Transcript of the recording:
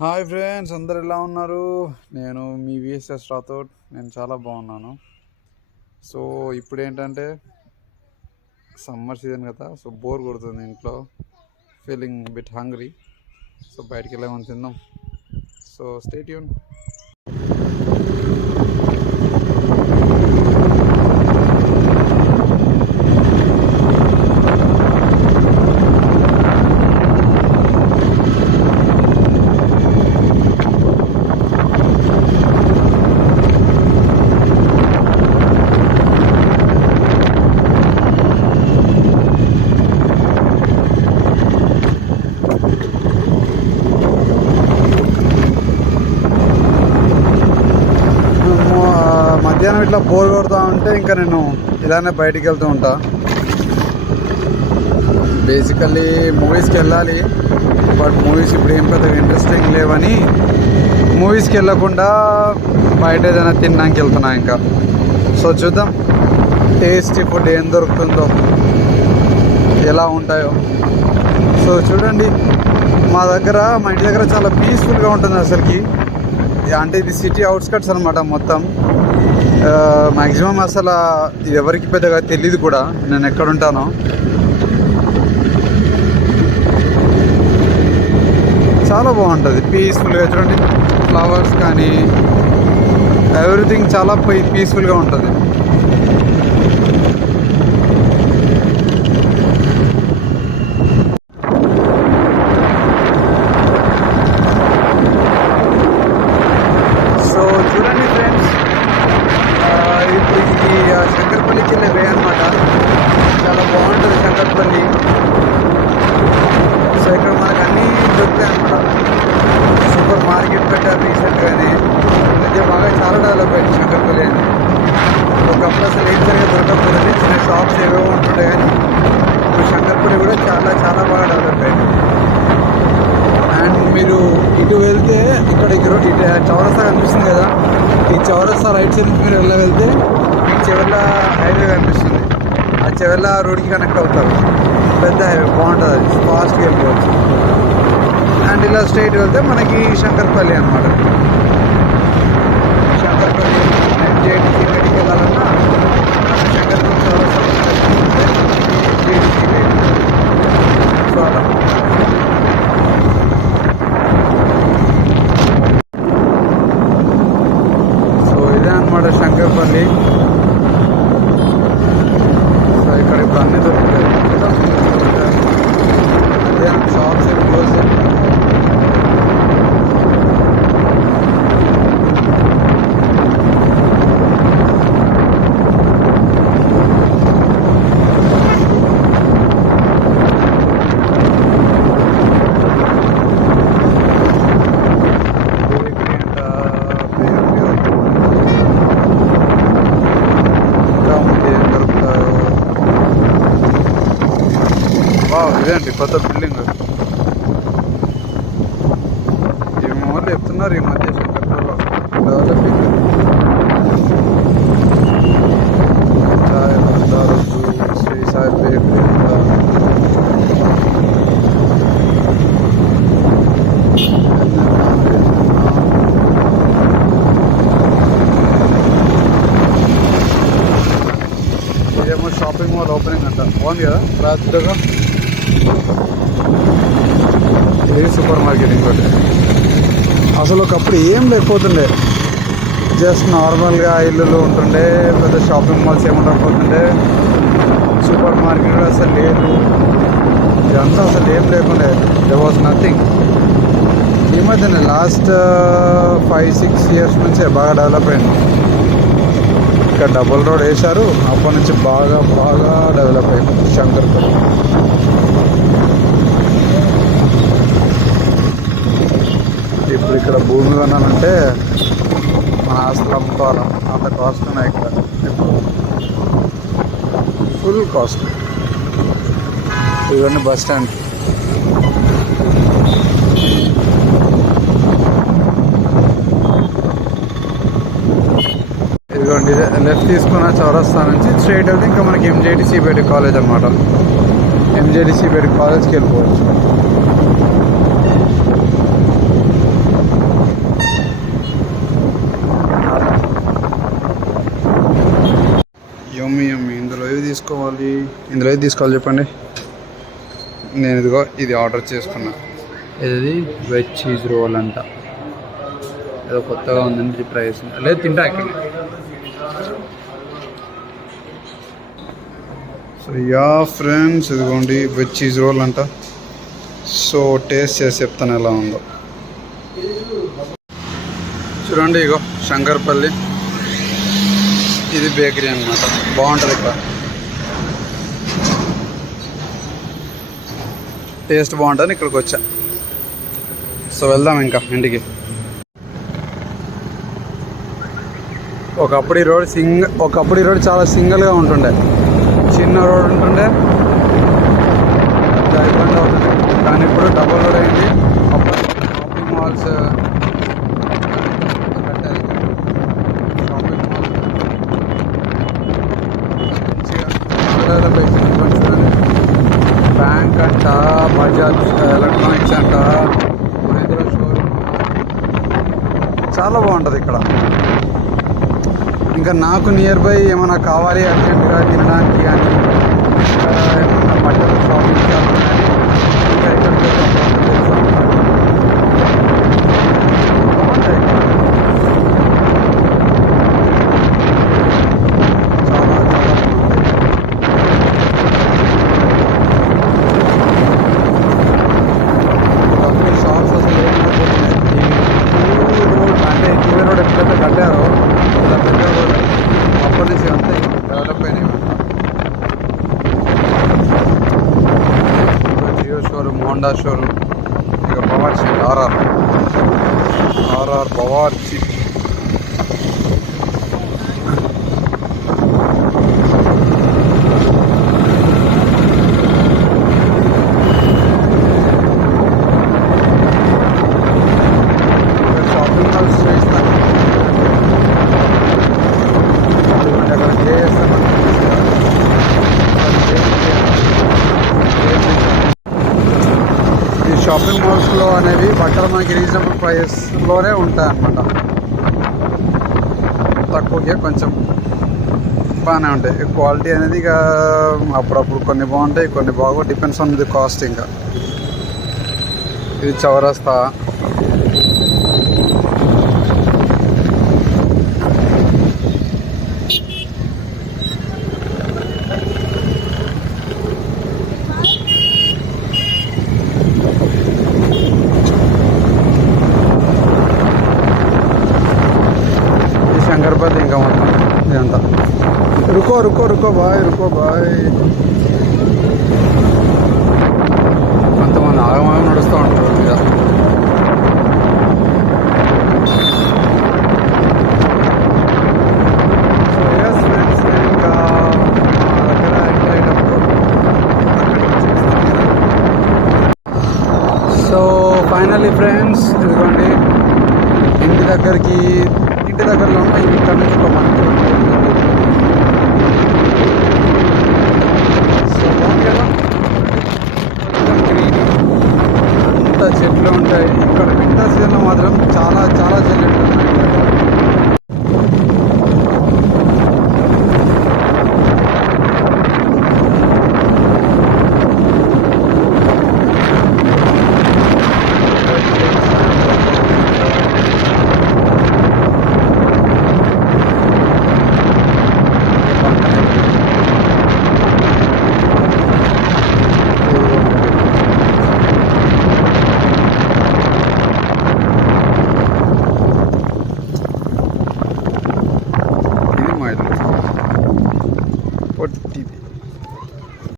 Hi friends, అందరు ఎలా ఉన్నారు? నేను మీ విఎస్ఎస్ రాథోడ్. నేను చాలా బాగున్నాను. సో ఇప్పుడు ఏంటంటే సమ్మర్ సీజన్ కదా, సో బోర్ కొడుతుంది ఇంట్లో. Feeling bit hungry. సో బయటికి వెళ్ళామని తిందాం. So stay tune. మధ్యాహ్నం ఇట్లా బోర్ కొడుతూ ఉంటే ఇంకా నేను ఇలానే బయటికి వెళ్తూ ఉంటా. బేసికల్లీ మూవీస్కి వెళ్ళాలి, బట్ మూవీస్ ఇప్పుడు ఏం పెద్దగా ఇంట్రెస్టింగ్ లేవని మూవీస్కి వెళ్ళకుండా బయట ఏదైనా తినడానికి వెళ్తున్నా ఇంకా. సో చూద్దాం టేస్టీ ఫుడ్ ఏం దొరుకుతుందో, ఎలా ఉంటాయో. సో చూడండి, మా ఇంటి దగ్గర చాలా పీస్ఫుల్గా ఉంటుంది అసలుకి. అంటే ఇది సిటీ అవుట్స్కట్స్ అనమాట మొత్తం. మ్యాక్సిమం అసలు ఎవరికి పెద్దగా తెలీదు కూడా నేను ఎక్కడ ఉంటానో. చాలా బాగుంటుంది పీస్ఫుల్గా. చూడండి, ఫ్లవర్స్ కానీ ఎవ్రీథింగ్ చాలా పీస్ఫుల్గా ఉంటుంది. శంకర్పల్లికి వెళ్ళే వే అనమాట. చాలా బాగుంటుంది శంకర్పల్లి. సో ఇక్కడ మనకు అన్నీ దొరుకుతాయి అనమాట. సూపర్ మార్కెట్ పెట్టారు రీసెంట్గానే. మధ్య బాగా చాలా డెవలప్ అయింది శంకర్పల్లి అని. ఒకప్పుడు అసలు ఏం సరిగా దొరకకపోతుంది, చిన్న షాప్స్ ఏవేవో ఉంటుంటాయి. కానీ ఇప్పుడు శంకర్పల్లి కూడా చాలా చాలా బాగా డెవలప్ అయింది. అండ్ మీరు ఇటు వెళ్తే ఇటు చౌరస్తా కనిపిస్తుంది కదా, ఈ చౌరస్తా రైట్ సైడ్ నుంచి మీరు వెళ్తే చివర్ల హైవే కనిపిస్తుంది. ఆ చివర్ల రోడ్కి కనెక్ట్ అవుతారు. పెద్ద హైవే బాగుంటుంది, అది ఫాస్ట్గా వెళ్ళిపోవచ్చు. అండ్ ఇలా స్ట్రైట్ వెళ్తే మనకి శంకర్పల్లి అనమాట. శంకర్పల్లి జేటీసీ బయటికి వెళ్ళాలన్నా శంకర్పల్లి చౌరస్తా జేటీసీ బయట. సో అలా అనమాట శంకర్పల్లి. సో ఇక్కడ ఇప్పుడు అన్నీ దొరుకుతాయి. మధ్యాహ్నం షాప్స్ క్లోజ్. ఇదేంటి కొత్త బిల్డింగ్. ఏమో చెప్తున్నారు ఈ మధ్య శంకర్పల్లిలో డెవలపింగ్. శ్రీ సాయి పేట. ఇదేమో షాపింగ్ మాల్ ఓపెనింగ్ అంట. బాగుంది కదా రాత్రిగా. ఇది సూపర్ మార్కెట్. ఇంకోటి అసలు ఒకప్పుడు ఏం లేకపోతుండే, జస్ట్ నార్మల్గా ఇల్లులు ఉంటుండే, పెద్ద షాపింగ్ మాల్స్ ఏముండకపోతుండే, సూపర్ మార్కెట్ కూడా అసలు లేదు. ఇదంతా అసలు ఏం లేకుండే. They was nothing. ఈ మధ్యనే లాస్ట్ 5-6 years నుంచే బాగా డెవలప్ అయింది. ఇక్కడ డబుల్ రోడ్ వేశారు, అప్పటి నుంచి బాగా బాగా డెవలప్ అయింది శంకర్పల్లి. ఇప్పుడు ఇక్కడ భూమి కొనాలంటే మన ఆస్తులు అమ్ముకోవాలి, అంత కాస్ట్ ఉన్నాయి ఇక్కడ. Full cost. ఇవన్నీ బస్ స్టాండ్. ఇదిగోండి, లెఫ్ట్ తీసుకున్న చౌరస్తా నుంచి స్ట్రైట్ వెళ్తే ఇంకా మనకి ఎంజేటీసీ బయట కాలేజ్ అనమాట. ఎంజేటీసీ బయట కాలేజ్కి వెళ్ళిపోవచ్చు. ఇందులో ఏది తీసుకోవాలి చెప్పండి. నేను ఇదిగో ఇది ఆర్డర్ చేసుకున్నా. ఇది వెజ్ చీజ్ రోల్ అంట. ఏదో కొత్తగా ఉందండి ప్రైస్. లేదు తింటా యాక్చువల్లీ. సో యా ఫ్రెండ్స్, ఇదిగోండి వెజ్ చీజ్ రోల్ అంట. సో టేస్ట్ చేసి చెప్తాను ఎలా ఉందో. చూడండి ఇగో శంకర్పల్లి, ఇది బేకరీ అనమాట. బాగుంటుంది ఇక్కడ, టేస్ట్ బాగుంటుంది. ఇక్కడికి వచ్చా. సో వెళ్దాం ఇంకా ఇంటికి. ఒకప్పుడు ఈ రోడ్ చాలా సింగిల్గా ఉంటుండే, చిన్న రోడ్ ఉంటుండే, ఇబ్బంది అవుతుంది. కానీ ఇప్పుడు డబుల్ రోడ్ అయింది. అప్పుడు షాపింగ్ మాల్స్ కట్టారు. షాపింగ్ మాల్ మంచిగా బ్యాంక్ అంట, బజాజ్ ఎలక్ట్రానిక్స్ అంట, మహేంద్ర షోరూమ్, చాలా బాగుంటుంది ఇక్కడ. ఇంకా నాకు నియర్ బై ఏమైనా కావాలి అర్జెంట్గా తినడానికి కానీ, ఏమన్నా బట్టలు షాపింగ్ చేయాలి కానీ, ఇంకా ఇక్కడికి బాగుంటాయి. చాలా చాలా ఒకప్పుడు షాప్స్ అసలు ఏమైపోతున్నాయి. ఈ రోడ్ అంటే ఈ రోడ్ ఎప్పుడైతే కట్టారో ఇలా పెద్ద రోడ్, అప్పటి నుంచి అంతా డెవలప్ అయినాయి. జియో షోరూమ్, హోండా షోరూమ్, ఇక power sheet RR power sheet. Shopping malls చేస్తాను. అక్కడ చేస్తాను. ఈ షాపింగ్ మాల్స్లో అనేవి బట్టలు మనకి రీజనబుల్ ప్రైస్లోనే ఉంటాయి అన్నమాట. తక్కువగా కొంచెం బాగానే ఉంటాయి. క్వాలిటీ అనేది ఇక అప్పుడప్పుడు కొన్ని బాగుంటాయి, కొన్ని బాగో, డిపెండ్స్ ఆన్ ది కాస్ట్. ఇంకా ఇది చౌరస్తా. శంకర్పల్లి ఇంకా మొత్తం ఇదంతా. రుకో బాయ్. కొంతమంది ఆగమాగం నడుస్తూ ఉంటారు మీద. సో ఎస్ ఫ్రెండ్స్, నేను ఇంకా మా దగ్గర ఎంటర్ అయ్యేటప్పుడు అక్కడికి చూస్తాను. సో ఫైనల్లీ ఫ్రెండ్స్, ఇదిగోండి ఇంటి దగ్గరలో ఉన్న ఇక్కడ నుంచి ఒక మంచి గ్రీన్ అంతా చెట్లు ఉంటాయి. ఇక్కడ వింటర్ సీజన్లో మాత్రం చాలా చాలా చెట్లు